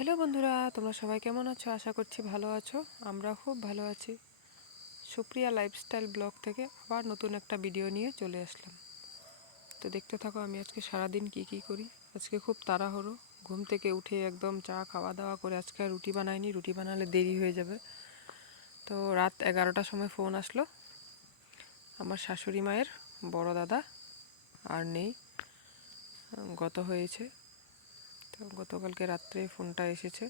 Hello বন্ধুরা, তোমরা সবাই কেমন আছো? আশা করছি ভালো আছো। আমরা খুব ভালো আছি। সুপ্রিয়া লাইফস্টাইল ব্লগ থেকে আবার নতুন একটা ভিডিও নিয়ে চলে আসলাম। তো দেখতে থাকো আমি আজকে সারাদিন কি করি। আজকে খুব তাড়াহুড়ো, ঘুম থেকে উঠে একদম চা খাওয়া দাওয়া করে আজকে আর রুটি বানাইনি, রুটি বানালে দেরি হয়ে যাবে। তো রাত 11টার সময় ফোন আসলো আমার শাশুড়ি মায়ের, বড় দাদা আর নেই, গত হয়েছে। তো গতকালকে রাত্রে ফোনটা এসেছে।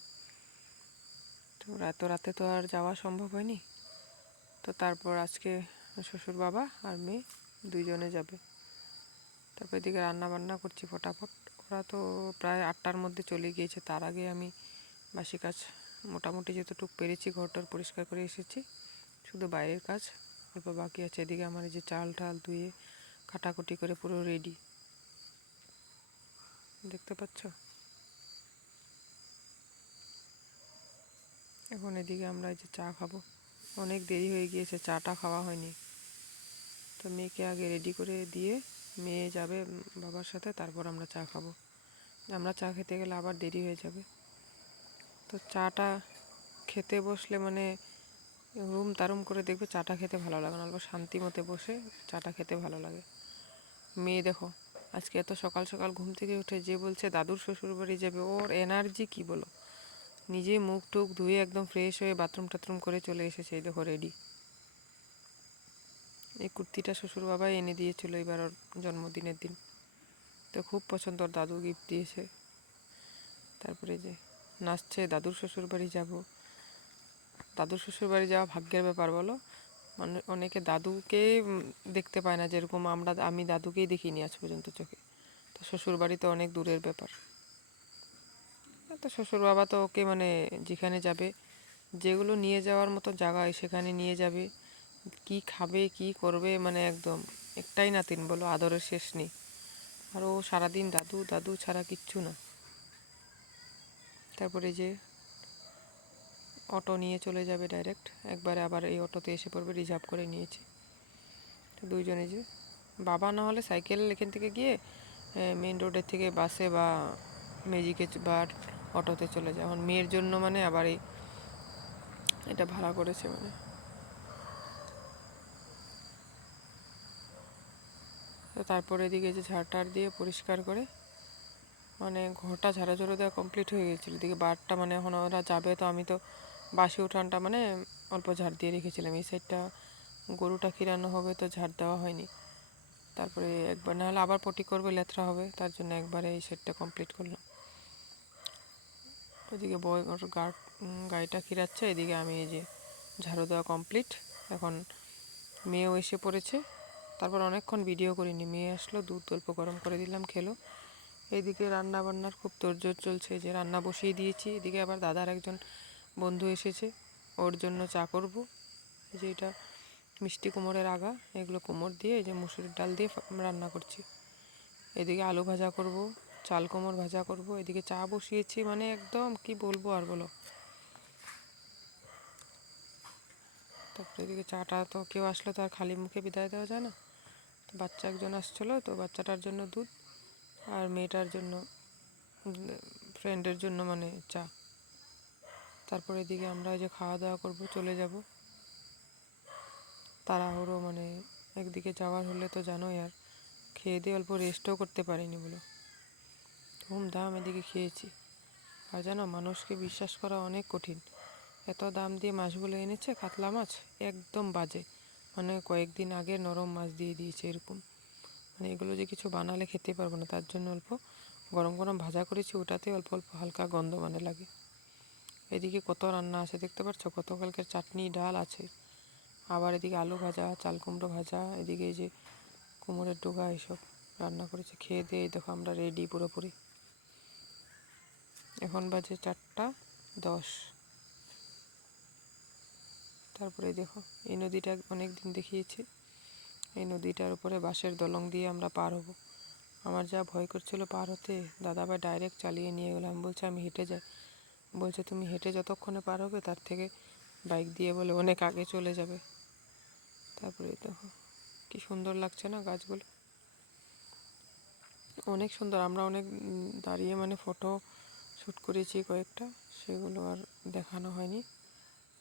তো রাতে তো আর যাওয়া সম্ভব হয়নি। তো তারপর আজকে শ্বশুর বাবা আর মেয়ে দুইজনে যাবে। তারপর এদিকে রান্না বান্না করছি ফটাফট। ওরা তো প্রায় 8টার মধ্যে চলে গিয়েছে। তার আগে আমি বাসি কাজ মোটামুটি যতটুকু পেরেছি ঘরটার পরিষ্কার করে এসেছি। শুধু বাইরের কাজ অল্প বাকি আছে। এদিকে আমার এই যে চাল টাল ধুয়ে কাটাকুটি করে পুরো রেডি, দেখতে পাচ্ছ। এখন এদিকে আমরা এই যে চা খাবো, অনেক দেরি হয়ে গিয়েছে, চাটা খাওয়া হয়নি। তো মেয়েকে আগে রেডি করে দিয়ে মেয়ে যাবে বাবার সাথে, তারপর আমরা চা খাবো। আমরা চা খেতে গেলে আবার দেরি হয়ে যাবে। তো চাটা খেতে বসলে মানে রুম তারুম করে দেখবে চাটা খেতে ভালো লাগে না, অল্প শান্তি মতে বসে চাটা খেতে ভালো লাগে। মেয়ে দেখো আজকে এত সকাল সকাল ঘুম থেকে উঠে যে বলছে দাদুর শ্বশুর বাড়ি যাবে, ওর এনার্জি কি বলো। নিজে মুখ টুক ধুয়ে একদম ফ্রেশ হয়ে বাথরুম টাথরুম করে চলে এসেছে, এই দেখো রেডি। এই কুর্তিটা শ্বশুর বাবাই এনে দিয়েছিল এবার ওর জন্মদিনের দিন। তো খুব পছন্দ, ওর দাদু গিফট দিয়েছে। তারপরে যে নাচছে, দাদুর শ্বশুর বাড়ি যাব। দাদুর শ্বশুর বাড়ি যাওয়া ভাগ্যের ব্যাপার বলো। মানে অনেকে দাদুকে দেখতে পায় না, যেরকম আমি দাদুকেই দেখিনি আজ পর্যন্ত চোখে। তো শ্বশুর বাড়ি তো অনেক দূরের ব্যাপার। তো শ্বশুর বাবা তো ওকে মানে যেখানে যাবে, যেগুলো নিয়ে যাওয়ার মতো জায়গায় সেখানে নিয়ে যাবে। কি খাবে কি করবে মানে একদম একটাই নাতিন বলো, আদরের শেষ নেই। আর ও সারাদিন দাদু দাদু ছাড়া কিচ্ছু না। তারপরে যে অটো নিয়ে চলে যাবে ডাইরেক্ট, একবারে আবার এই অটোতে এসে পড়বে, রিজার্ভ করে নিয়েছি। দুইজনে যে বাবা না হলে সাইকেল এখান থেকে গিয়ে মেন রোডের থেকে বাসে বা ম্যাজিকে বা অটোতে চলে যায়। এখন মেয়ের জন্য মানে আবার এটা ভাড়া করেছে মানে। তো তারপরে এদিকে যে ঝাড়টার দিয়ে পরিষ্কার করে মানে ঘরটা ঝাড়াঝাড়ো দেওয়া কমপ্লিট হয়ে গেছিলো। এদিকে বারটা মানে এখন ওরা যাবে, তো আমি তো বাসি উঠানটা মানে অল্প ঝাড় দিয়ে রেখেছিলাম। এই সাইডটা গরুটা খিরানো হবে তো ঝাড় দেওয়া হয়নি। তারপরে একবার না হলে আবার পটি করবে, লেথরা হবে, তার জন্য একবারে এই সাইডটা কমপ্লিট করলাম। ওইদিকে বয় ওর গাড়িটা খিরাচ্ছে, এদিকে আমি এই যে ঝাড়ু দেওয়া কমপ্লিট। এখন মেয়েও এসে পড়েছে। তারপর অনেকক্ষণ ভিডিও করিনি, মেয়ে আসলো, দুধ অল্প গরম করে দিলাম, খেলো। এইদিকে রান্না বান্নার খুব তোড়জোড় চলছে, যে রান্না বসিয়ে দিয়েছি। এদিকে আবার দাদার একজন বন্ধু এসেছে, ওর জন্য চা করব। যে এটা মিষ্টি কুমড়ের আগা, এগুলো কুমড় দিয়ে এই যে মুসুরির ডাল দিয়ে রান্না করছি। এদিকে আলু ভাজা করব, চাল কুমড় ভাজা করব, এদিকে চা বসিয়েছি, মানে একদম কি বলবো আর বলো। তারপরে এদিকে চাটা তো কেউ আসলে তো আর খালি মুখে বিদায় দেওয়া যায় না। তো বাচ্চা একজন আসছিলো, তো বাচ্চাটার জন্য দুধ আর মেয়েটার জন্য ফ্রেন্ডের জন্য মানে চা। তারপরে এদিকে আমরা যে খাওয়া দাওয়া করবো, চলে যাব। তাড়াহুড়ো মানে একদিকে যাওয়ার হলে তো জানোই, আর খেয়ে দিয়ে অল্প রেস্টও করতে পারিনি বলো, ধুমধাম এদিকে খেয়েছি। আর জানো মানুষকে বিশ্বাস করা অনেক কঠিন। এত দাম দিয়ে মাছগুলো এনেছে, কাতলা মাছ একদম বাজে, মানে কয়েকদিন আগে নরম মাছ দিয়ে দিয়েছে এরকম। মানে এগুলো যে কিছু বানালে খেতে পারবো না, তার জন্য অল্প গরম গরম ভাজা করেছি, ওটাতে অল্প অল্প হালকা গন্ধ মানে লাগে। এদিকে কত রান্না আছে দেখতে পাচ্ছ, গতকালকের চাটনি ডাল আছে, আবার এদিকে আলু ভাজা, চাল কুমড়ো ভাজা, এদিকে এই যে কুমড়োর ডোগা, এইসব রান্না করেছে। খেয়ে দিয়ে দেখো আমরা রেডি পুরোপুরি। এখন বাজে 4টা 10। তারপরে দেখো এই নদীটা অনেক দিন দেখিয়েছি, এই নদীটার উপরে বাঁশের দলং দিয়ে আমরা পার হব। আমার যা ভয় করছিল পার হতে, দাদাভাই ডাইরেক্ট চালিয়ে নিয়ে গেলাম। বলছে আমি হেঁটে যাই, বলছে তুমি হেঁটে যতক্ষণে পার হবে তার থেকে বাইক দিয়ে বলে অনেক আগে চলে যাবে। তারপরে দেখো কি সুন্দর লাগছে না গাছগুলো, অনেক সুন্দর। আমরা অনেক দাঁড়িয়ে মানে ফটো শ্যুট করেছি কয়েকটা, সেগুলো আর দেখানো হয়নি।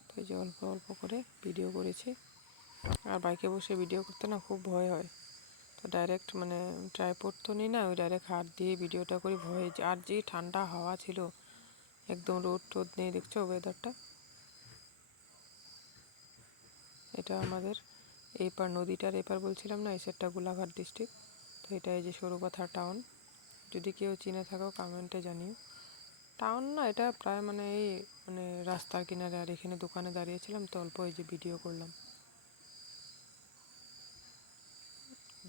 তো এই যে অল্প অল্প করে ভিডিও করেছি। আর বাইকে বসে ভিডিও করতে না খুব ভয় হয়, তো ডাইরেক্ট মানে ট্রাইপড তো নিই না, ওই ডাইরেক্ট হাত দিয়ে ভিডিওটা করি ভয়ে। আর যে ঠান্ডা হাওয়া ছিল, একদম রোদ টোদ নেই, দেখছো ওয়েদারটা। এটা আমাদের এইপার নদীটার এপার বলছিলাম না, এই সাইডটা গোলাঘাট ডিস্ট্রিক্ট। তো এটা এই যে সরুপাথা টাউন, যদি কেউ চিনে থাকো কমেন্টে জানিও। টাউন না, এটা প্রায় মানে এই মানে রাস্তার কিনারে। আর এখানে দোকানে দাঁড়িয়েছিলাম তো অল্প এই যে ভিডিও করলাম।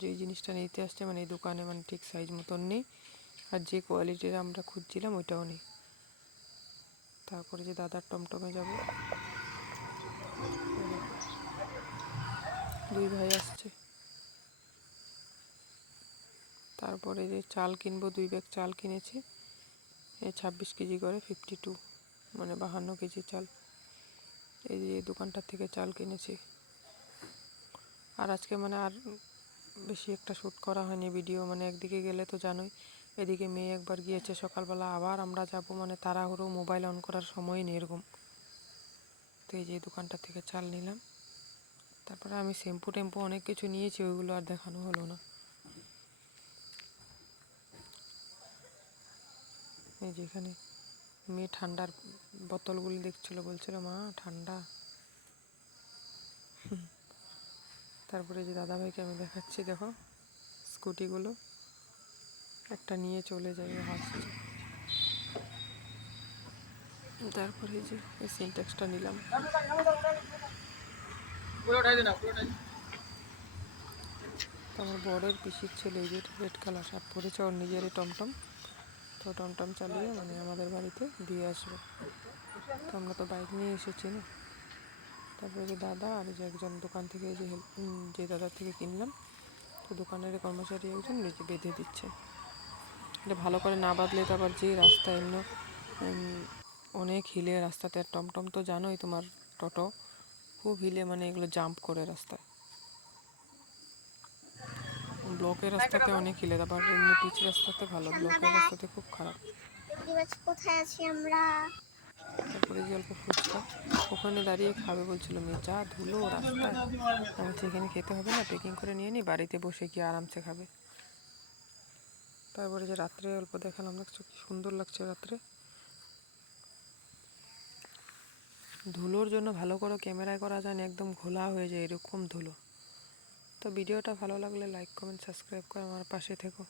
যে জিনিসটা নিতে আসছে মানে এই দোকানে মানে ঠিক সাইজ মতন নেই, আর যে কোয়ালিটির আমরা খুঁজছিলাম ওইটাও নেই। তারপরে যে দাদার টমটমে যাব, দুই ভাই আসছে। তারপরে যে চাল কিনবো, 2 ব্যাগ চাল কিনেছি, এই 26 কেজি করে 52, মানে 52 কেজি চাল। এই যে দোকানটার থেকে চাল কিনেছি। আর আজকে মানে আর বেশি একটা শ্যুট করা হয়নি ভিডিও, মানে একদিকে গেলে তো জানোই, এদিকে মেয়ে একবার গিয়েছে সকালবেলা, আবার আমরা যাব, মানে তাড়াহুড়ো, মোবাইল অন করার সময় নেই এরকম। তো এই যে দোকানটা থেকে চাল নিলাম। তারপরে আমি শ্যাম্পু টেম্পু অনেক কিছু নিয়েছি, ওইগুলো আর দেখানো হলো না। এই যেখানে মেয়ে ঠান্ডার বোতলগুলি দেখছিল, বলছিল মা ঠান্ডা। তারপরে যে দাদাভাইকে আমি দেখাচ্ছি, দেখো স্কুটিগুলো, একটা নিয়ে চলে যায়, হাসছে। তারপরে যে এই সিনট্যাক্সটা নিলাম। তো আমার বড়ের পিসির ছেলে, এই যে রেড কালার শার্ট পরেছে, ওর নিজেরই টমটম। তো টমটম চালিয়ে মানে আমাদের বাড়িতে দিয়ে আসবে। তো আমরা তো বাইক নিয়ে এসেছি না। তারপরে যে দাদা আর যে একজন দোকান থেকে যে দাদার থেকে কিনলাম, তো দোকানের কর্মচারী একজন নিজে বেঁধে দিচ্ছে। এটা ভালো করে না বাঁধলে তো আবার যে রাস্তা এমনি অনেক হিলে রাস্তাতে, আর টমটম তো জানোই তোমার, টোটো খুব হিলে, মানে এগুলো জাম্প করে রাস্তায়। ব্লকের রাস্তাতে অনেক হিলে, আবার এমনি পিচ রাস্তাতে ভালো, ব্লকের রাস্তাতে খুব খারাপ। কোথায় আছি আমরা? তারপরে যে অল্প ফুচকা ওখানে দাঁড়িয়ে খাবে বলছিল মেয়ে, যা ধুলো রাস্তায়। আমি বলছি এখানে খেতে হবে না, প্যাকিং করে নিয়ে নি, বাড়িতে বসে গিয়ে আরামসে খাবে। তারপরে যে রাত্রে অল্প দেখালাম, দেখছো কি সুন্দর লাগছে রাত্রে। ধুলোর জন্য ভালো করে ক্যামেরায় করা যায় না, একদম ঘোলা হয়ে যায় এরকম ধুলো। তো ভিডিওটা ভালো লাগলে লাইক কমেন্ট সাবস্ক্রাইব করে আমার পাশে থেকো।